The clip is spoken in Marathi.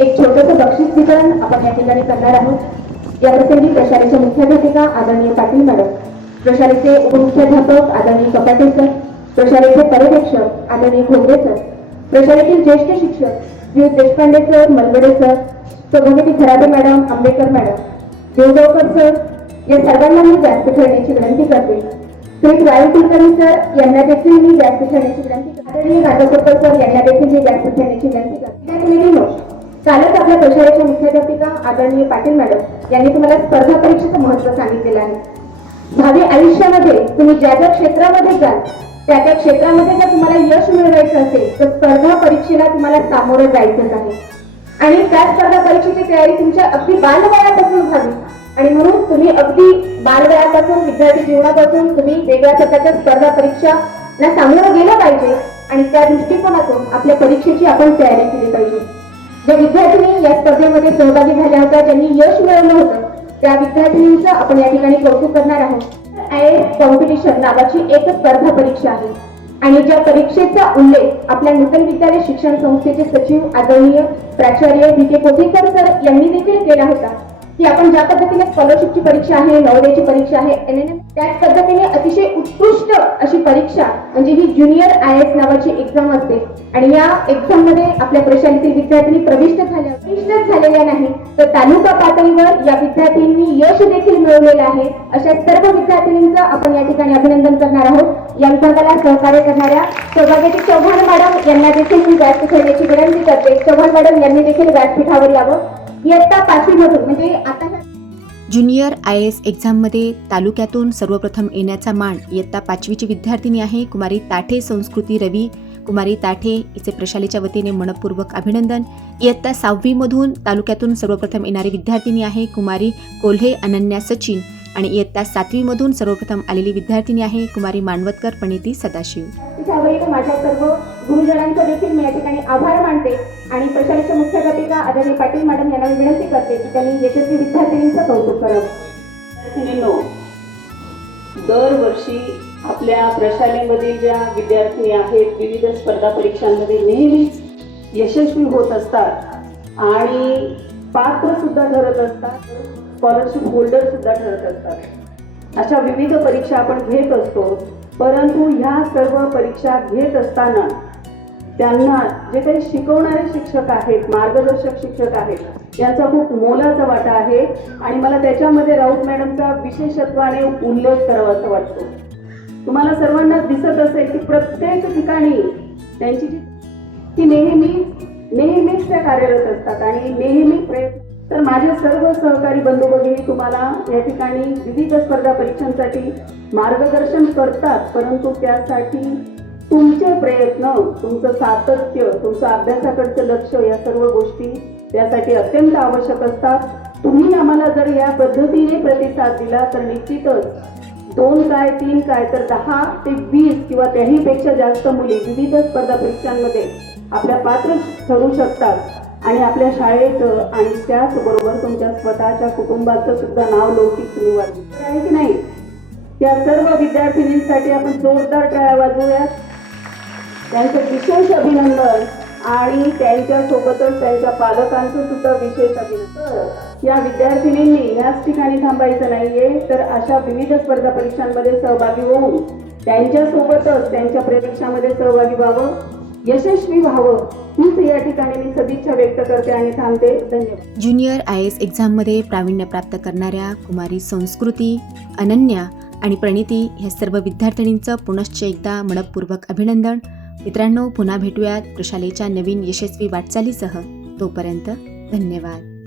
एक छोटंसं बक्षीस वितरण आपण या ठिकाणी करणार आहोत। या प्रसंगी प्रशालेच्या मुख्याध्यापिका आदरणीय पाटील मॅडम, प्रशालेचे उपमुख्याध्यापक आदरणीय कपाटे सर, प्रशालेचे पर्यवेक्षक आदरणीय घोगरे सर, प्रशालेतील ज्येष्ठ शिक्षक श्री देशपांडे सर, मलगडे सर, सभापती खराबे madam, Ambekar madam, Deogaonkar sir, या सर्वांना मी व्यासपीठ ठेवण्याची विनंती करते। श्री वायू कुलकर्णी सर यांना देखील मी व्यासपीठ ठेवण्याची विनंती करते। आदरणीय राजाकोपर सर यांना देखील मी व्यासपीठ ठेवण्याची विनंती करते। कालच आपल्या प्रशालेच्या मुख्याध्यापिका आदरणीय पाटील मॅडम यांनी तुम्हाला स्पर्धा परीक्षेचं महत्त्व सांगितलेलं आहे। भावी आयुष्यामध्ये तुम्ही ज्या ज्या क्षेत्रामध्ये जाल त्या त्या क्षेत्रामध्ये जर तुम्हाला यश मिळवायचं असेल तर स्पर्धा परीक्षेला तुम्हाला सामोरं जायचंच आहे आणि त्या स्पर्धा परीक्षेची तयारी तुमच्या अगदी बालवयापासून व्हावी आणि म्हणून तुम्ही अगदी बालवयापासून विद्यार्थी जीवनापासून तुम्ही वेगळ्या प्रकारच्या स्पर्धा परीक्षांना सामोरं गेलं पाहिजे आणि त्या दृष्टिकोनातून आपल्या परीक्षेची आपण तयारी केली पाहिजे। ज्या विद्यार्थ्यांनी या स्पर्धेमध्ये सहभागी झाल्या होत्या, ज्यांनी यश मिळवलं होतं, त्या विद्यार्थ्यांचं आपण या ठिकाणी कौतुक करणार आहोत। आयएएस कॉम्पिटिशन नावाची एक स्पर्धा परीक्षा आहे आणि ज्या परीक्षेचा उल्लेख आपल्या नूतन विद्यालय शिक्षण संस्थेचे सचिव आदरणीय प्राचार्य डी.के. कोठीकर सर यांनी देखील केला होता की आपण ज्या पद्धतीने स्कॉलरशिपची परीक्षा आहे, नवोदयची परीक्षा आहे, एनएनएम, त्याच पद्धतीने अतिशय उत्कृष्ट अशी परीक्षा म्हणजे ही ज्युनियर आयएएस नावाची एक्झाम असते आणि या एक्झाम मध्ये आपल्या प्रशालेतील विद्यार्थ्यांनी प्रविष्ट झालेल्या नाही तर तालुका पातळीवर या विद्यार्थ्यांनी यश देखील मिळवलेलं आहे। अशा सर्व विद्यार्थ्यांचं आपण या ठिकाणी अभिनंदन करणार आहोत। या विभागाला सहकार्य करणाऱ्या सौभाग्यवती चव्हाण मॅडम यांना देखील मी व्यासपीठ ठेवण्याची विनंती करते। चव्हाण मॅडम यांनी देखील व्यासपीठावर यावं। इयत्ता 5वी मधून म्हणजे आता ज्युनियर आयएएस एक्झाममध्ये तालुक्यातून सर्वप्रथम येण्याचा मान इयत्ता 5वीची विद्यार्थिनी आहे कुमारी ताठे संस्कृती रवी। कुमारी ताठे हिचे प्रशालेच्या वतीने मनपूर्वक अभिनंदन। इयत्ता 6वी मधून तालुक्यातून सर्वप्रथम येणारी विद्यार्थिनी आहे कुमारी कोल्हे अनन्या सचिन आणि इयत्ता 7वी मधून सर्वप्रथम आलेली विद्यार्थिनी आहे कुमारी मानवतकर प्रणिती सदाशिव। माझ्या सर्व गुरुजनांचा देखील मी या ठिकाणी आभार मानते आणि प्रशालेच्या मुख्याध्यापिका आदरणीय पाटील मॅडम यांना विनंती करते की त्यांनी यशस्वी विद्यार्थिनींचं कौतुक करावं। दरवर्षी आपल्या प्रशालेमधील ज्या विद्यार्थी आहेत विविध स्पर्धा परीक्षांमध्ये नेहमीच यशस्वी होत असतात आणि पात्र सुद्धा ठरत असतात, स्कॉलरशिप होल्डर सुद्धा ठरत असतात। अशा विविध परीक्षा आपण घेत असतो, परंतु ह्या सर्व परीक्षा घेत असताना त्यांना जे काही शिकवणारे शिक्षक आहेत, मार्गदर्शक शिक्षक आहेत, यांचा खूप मोलाचा वाटा आहे आणि मला त्याच्यामध्ये राऊत मॅडमचा विशेषत्वाने उल्लेख करावासा वाटतो। तुम्हाला सर्वांना दिसत असेल की प्रत्येक ठिकाणी त्यांची ती नेहमीच त्या कार्यरत असतात आणि नेहमी प्रयत्न। तर माझे सर्व सहकारी बंधू भगिनी तुम्हाला या ठिकाणी विविध स्पर्धा परीक्षांसाठी मार्गदर्शन करतात, परंतु त्यासाठी तुमचे प्रयत्न, तुमचं सातत्य, तुमचं अभ्यासाकडचं लक्ष या सर्व गोष्टी त्यासाठी अत्यंत आवश्यक असतात। तुम्ही आम्हाला जर या पद्धतीने प्रतिसाद दिला तर निश्चितच 2 काय 3 काय तर 10 ते 20 किंवा त्याहीपेक्षा जास्त मुली विविध स्पर्धा परीक्षांमध्ये आपल्या पात्र ठरू शकतात आणि आपल्या शाळेचं आणि त्याचबरोबर तुमच्या स्वतःच्या कुटुंबाचं सुद्धा नाव लौकिक तुम्ही वाढवू आहे की नाही। त्या सर्व विद्यार्थिनींसाठी आपण जोरदार टाळ्या वाजवूयात, त्यांचं विशेष अभिनंदन आणि त्यांच्यासोबतच त्यांच्या पालकांचं सुद्धा विशेष अभिनंदन। या विद्यार्थिनींनी याच ठिकाणी थांबायचं नाहीये तर अशा विविध स्पर्धा परीक्षांमध्ये सहभागी होऊन त्यांच्यासोबतच त्यांच्या परीक्षांमध्ये सहभागी व्हावं, यशस्वी व्हावं हीच या ठिकाणी मी सदिच्छा व्यक्त करते आणि थांबते। धन्यवाद। ज्युनियर आयएएस एक्झाममध्ये प्रावीण्य प्राप्त करणाऱ्या कुमारी संस्कृती, अनन्या आणि प्रणिती ह्या सर्व विद्यार्थिनींचं पुनश्च एकदा मनपूर्वक अभिनंदन। मित्रांनो, पुन्हा भेटूयात प्रशालेच्या नवीन यशस्वी वाटचालीसह। तोपर्यंत धन्यवाद।